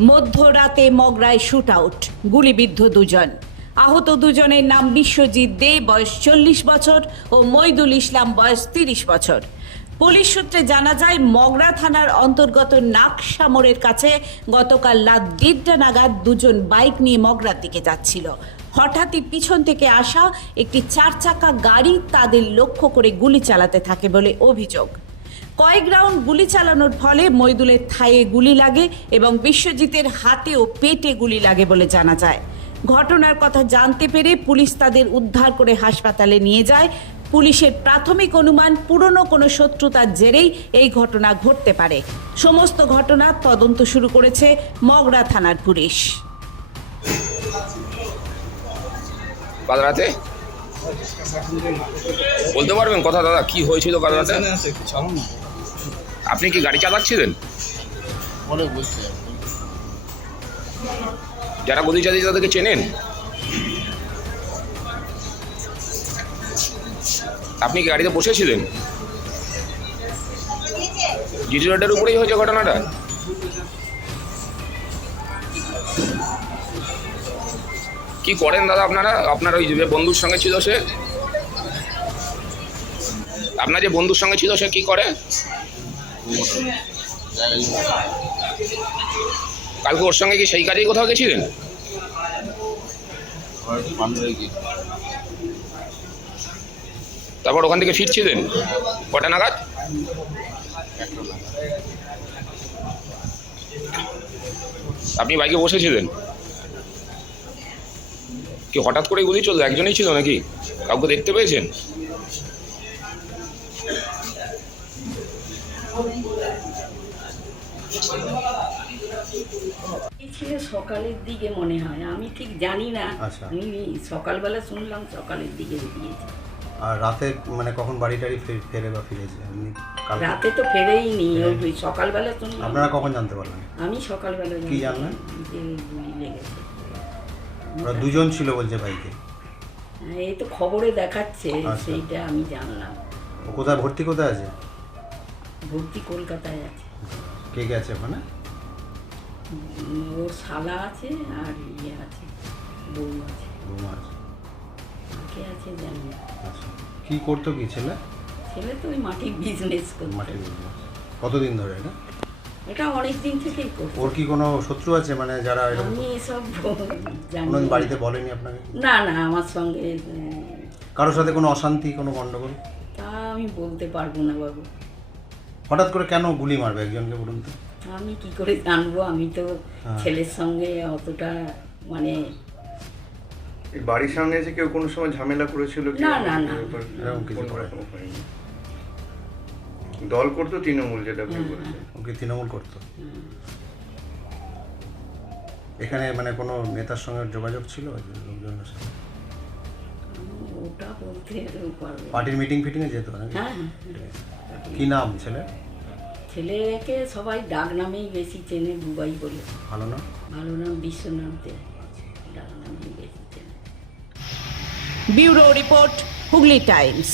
মধ্যরাতে মগরায় shoot out, গুলিবিদ্ধ দুজন। আহত দুজনের নাম বিশ্বজিৎ দে, বয়স চল্লিশ বছর, ও মইদুল ইসলাম, বয়স তিরিশ বছর। পুলিশ সূত্রে জানা যায়, মগরা থানার অন্তর্গত নাকশা মোড়ের কাছে গতকাল রাত দেড়টা নাগাদ দুজন বাইক নিয়ে মগরার দিকে যাচ্ছিল। হঠাৎই পিছন থেকে আসা একটি চার চাকা গাড়ি তাদের লক্ষ্য করে গুলি চালাতে থাকে বলে অভিযোগ। কয়েক রাউন্ড গুলি চালানোর ফলে মইদুলের থায়ে গুলি লাগে এবং বিশ্বজিতের হাতে ও পেটে গুলি লাগে বলে জানা যায়। ঘটনার কথা জানতে পেরে পুলিশ তাদের উদ্ধার করে হাসপাতালে নিয়ে যায়। পুলিশের প্রাথমিক অনুমান, পুরনো কোনো শত্রুতার জেরেই এই ঘটনা ঘটতে পারে। সমস্ত ঘটনার তদন্ত শুরু করেছে মগরা থানার পুলিশ। বলতে পারবেন কথা দাদা কি হয়েছিল রাতে আপনি কি গাড়ি চালাচ্ছিলেন? যারা গদি চালিয়ে তাদেরকে চেনেন? আপনি কি গাড়িতে বসেছিলেন? জিটি রোডের উপরেই হয়েছে ঘটনাটা? কি করেন দাদা আপনারা? আপনার ওই যে বন্ধুর সঙ্গে ছিল সে? আপনার যে বন্ধুর সঙ্গে ছিল সে কি করে? কালকে ওর সঙ্গে কি সেই কাজেই কোথাও গেছিলেন? তারপর ওখান থেকে ফিরছিলেন? কটা নাগাদ? আপনি বাইকে বসেছিলেন? কি হঠাৎ করে গুলি চলল? একজনই ছিল নাকি? কাউকে দেখতে পেয়েছেন? ছিল সকালের দিকে মনে হয়। আমি ঠিক জানি না। আচ্ছা। আমি সকালবেলা শুনলাম সকালের দিকে আর রাতে মানে কখন বাড়ি টাড়ি ফেরে বা ফিরেছে? রাতে তো ফেরেই নি। ওই সকালবেলা শুনলাম। আপনারা কখন জানতে পারলেন? আমি সকালবেলা কি জানলেন? যে গুলি লেগেছে। ওরা দুজন ছিল বলছে বাইকে হ্যাঁ, এই তো খবরে দেখাচ্ছে আচ্ছা। সেইটা আমি জানলাম। ও কোথায় ভর্তি কোথায় আছে? ভর্তি কলকাতায় আছে। কে কে আছে ওখানে? উম, ওর শালা আছে আর ইয়ে আছে বউ আছে। বৌমা আছে। কে আছে জানি না। আচ্ছা। কি করতো কি ছেলে? ছেলে তো ওই মাটির বিজনেস করতো। মাটির business। কতদিন ধরে এটা? এটা অনেক দিন থেকেই ওর কি কোনো শত্রু আছে? মানে যারা এরকম আমি এসব জানি কোনো বাড়িতে বলেনি আপনাকে? না না আমার সঙ্গে কারোর সাথে কোনো অশান্তি কোনো গন্ডগোল? তা আমি বলতে পারব না বাবু। হঠাৎ করে কেন গুলি মারবে একজনকে বলুন তো? আমি কি করে জানব? আমি তো হ্যাঁ। ছেলের সঙ্গে অতটা মানে বাড়ির সামনে এসে কেউ কোনো সময় ঝামেলা করেছিল না, না, না। এরকম কিছু করে। দল করতো তৃণমূল যেটা আপনি বলছেন। ওকে তৃণমূল করতো। এখানে মানে কোনো নেতার সঙ্গে যোগাযোগ ছিল? লোকজনের সাথে? ওটা বলতে পারব পার্টির মিটিং ফিটিংয়ে যেত নাকি? হ্যাঁ হ্যাঁ। কি নাম ছেলে ছেলেকে সবাই ডাক নামেই বেশি চেনে বুবাই বলে। ভালো না ভালো নাম বিশ্বনাথ দে। ডাক নামেই বেশি চেনে। Bureau report Hooghly Times.